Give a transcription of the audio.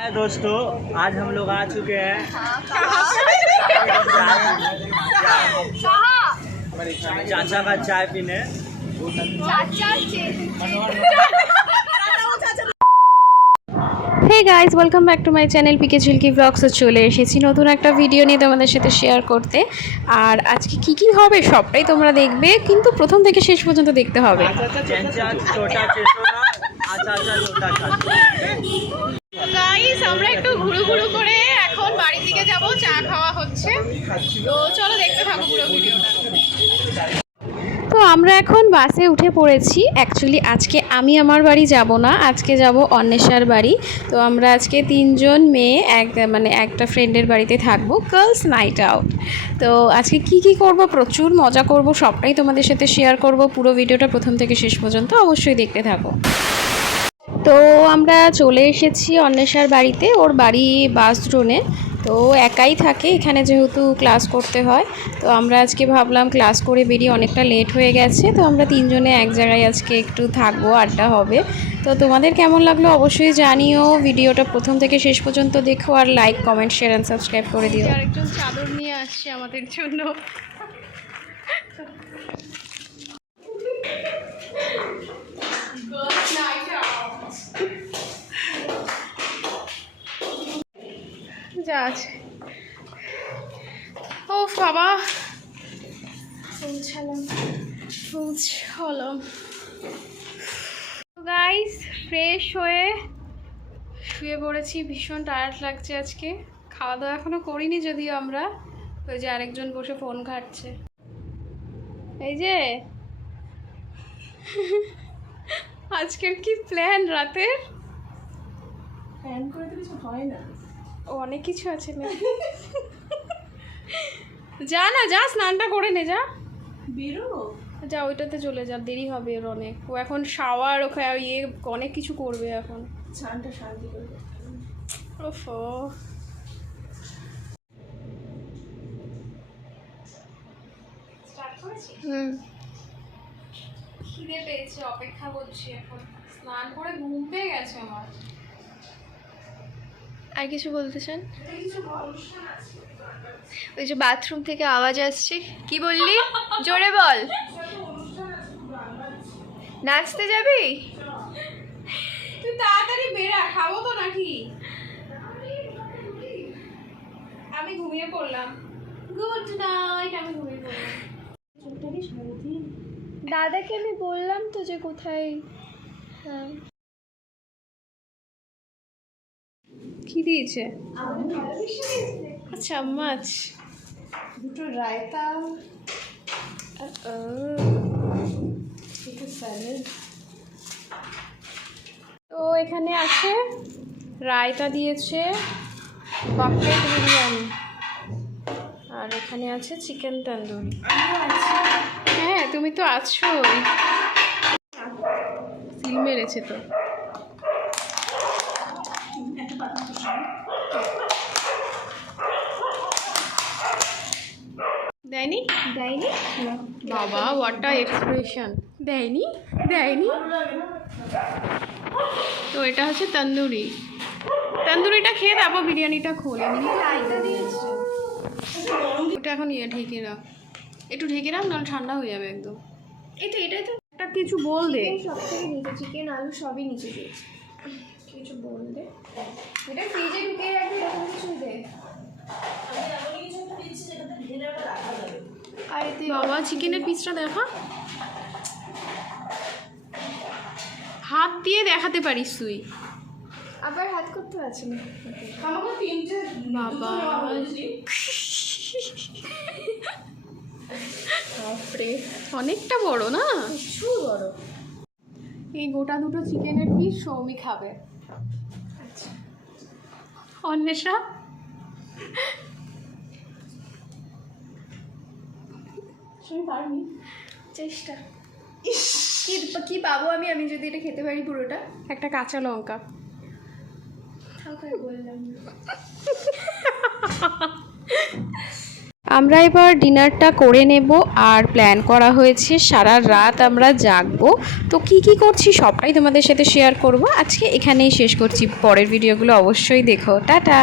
दोस्तों आज हम लोग आ चुके हैं चाचा का चाय पीने। Hey guys welcome back to my channel PK Jhilki vlogs. চলে এসেছি নতুন একটা ভিডিও নিয়ে তোমাদের সাথে শেয়ার করতে। আর আজকে কি হবে সবটাই তোমরা দেখবে, কিন্তু প্রথম থেকে শেষ পর্যন্ত দেখতে হবে। গাইজ আমরা একটু ঘুরু করে এখন বাড়ির দিকে যাব, চা খাওয়া হচ্ছে, তো চলো দেখতে থাকো পুরো ভিডিওটা। তো আমরা এখন বাসে উঠে পড়েছি। অ্যাকচুয়ালি আজকে আমি আমার বাড়ি যাব না, আজকে যাব অন্বেষার বাড়ি। তো আমরা আজকে 3 জন মেয়ে একটা ফ্রেন্ডের বাড়িতে থাকবো, গার্লস নাইট আউট। তো আজকে কি করব, প্রচুর মজা করব, সবটাই তোমাদের সাথে শেয়ার করব। পুরো ভিডিওটা প্রথম থেকে শেষ পর্যন্ত অবশ্যই দেখতে থাকো। তো আমরা চলে এসেছি অন্বেষার বাড়িতে। ওর বাড়ি বাসড্রোনে। তো একাই থাকে এখানে, যেহেতু ক্লাস করতে হয়। তো আমরা আজকে ভাবলাম ক্লাস করে বেরিয়ে অনেকটা লেট হয়ে গেছে, তো আমরা 3 জনে এক জায়গায় আজকে একটু থাকবো, আড্ডা হবে। তো তোমাদের কেমন লাগলো অবশ্যই জানিও। ভিডিওটা প্রথম থেকে শেষ পর্যন্ত দেখো, আর like comment share and subscribe করে দিও। আরেকজন চাদর নিয়ে আসছে আমাদের জন্য। যা আছে ও বাবা, পৌঁছালাম গাইস। ফ্রেশ হয়ে শুয়ে পড়েছি, ভীষণ টায়ার্ড লাগছে আজকে। খাওয়া দাওয়া এখনো করিনি যদিও আমরা। ওই যে আরেকজন বসে ফোন ঘাটছে, এই যে। আজকের কি প্ল্যান রাতের? প্ল্যান করে তো কিছু হয় না, অনেক কিছু আছে না। যা না, যা স্নানটা করে নে, যা বেরোবো, যা ওইটাতে চলে যা, দেরি হবে ওর অনেক। ও এখন শাওয়ার অনেক কিছু করবে এখন। স্নানটা শান্তি করবে। ওফো, খিদে পেয়েছে, অপেক্ষা করছি এখন। স্নান করে ঘুম পেয়ে গেছে আমার। আর কিছু বলতে চান? ওই যে বাথরুম থেকে আওয়াজ আসছে, কি বললি? জোরে বল। নাচতে যাবি? তুই তাড়াতাড়ি বেরা, খাবো তো নাকি? আমি ঘুমিয়ে পড়লাম। গুড নাইট, আমি ঘুমিয়ে পড়লাম। দাদাকে আমি বললাম তো যে কোথায়। হ্যাঁ, কি দিয়েছে? আচ্ছা, মাছ, দুটো রায়তা, একটু স্যালাড। তো এখানে আছে রায়তা দিয়েছে, বাকেট বিরিয়ানি, আর এখানে আছে চিকেন তন্দুরি। হ্যাঁ, তুমি তো আছোই। সিল মেরেছে তো। দেয়নি? বাবা, হোয়াট আ এক্সপ্রেশন। দেয়নি। তো এটা হচ্ছে তন্দুরিটা খেয়ে তারপর বিরিয়ানিটা খোলে। ওটা এখন ঢেকে রাখ, একটু ঢেকে রাখ, নাহলে ঠান্ডা হয়ে যাবে একদম। এটাই তো একটা কিছু বল দে। সব থেকে নিচে, চিকেন আলু সবই নিচে দিয়েছে। কিছু বল দে, এটা ফ্রিজে ঢুকিয়ে রাখবি, এরকম কিছু দে। আর এতে বাবা, চিকেনের পিসটা দেখা, হাত দিয়ে দেখাতে পারিস তুই। আবার হাত করতে আছে না। আমাকে 3টে বাবা, অনেকটা বড় না? প্রচুর বড়। এই গোটা দুটো চিকেনের পিস সৌমি খাবে। আচ্ছা, অন্বেষা শুনি পারবি? চেষ্টা। কি পাবো আমি যদি এটা খেতে পারি পুরোটা? একটা কাঁচা লঙ্কা। বললাম আমরা এবার ডিনারটা করে নেব আর প্ল্যান করা হয়েছে সারা রাত আমরা জাগবো। তো কি কি করছি সবটাই তোমাদের সাথে শেয়ার করব। আজকে এখানেই শেষ করছি, পরের ভিডিওগুলো অবশ্যই দেখো। টাটা।